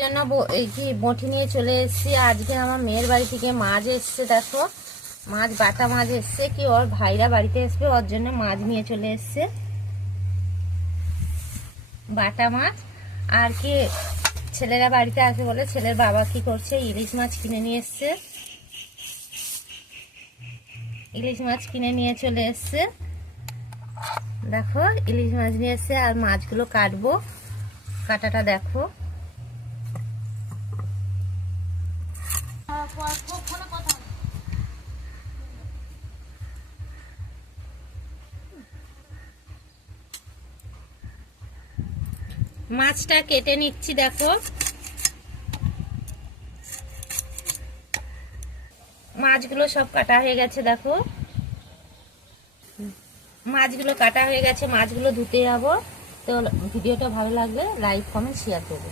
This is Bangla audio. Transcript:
জন্য এই কি বঁটি নিয়ে চলে এসেছি। আজকে আমার মেয়ের বাড়ি থেকে মাছ এসছে, দেখো মাছ, বাটা মাছ এসছে। কি ওর ভাইরা বাড়িতে আসবে, ওর জন্য মাছ নিয়ে চলে এসছে, বাটা মাছ। আর কি ছেলেরা বাড়িতে আসে বলে ছেলের বাবা কি করছে, ইলিশ মাছ কিনে নিয়ে এসছে, ইলিশ মাছ কিনে নিয়ে চলে এসছে। দেখো ইলিশ মাছ নিয়ে এসছে, আর মাছগুলো কাটবো, কাটাটা দেখো। মাছটা কেটে নিচ্ছি, দেখো মাছগুলো সব কাটা হয়ে গেছে। দেখো মাছগুলো কাটা হয়ে গেছে, মাছগুলো ধুতে যাবো। তো ভিডিওটা ভালো লাগলে লাইক, কমেন্ট, শেয়ার করবে।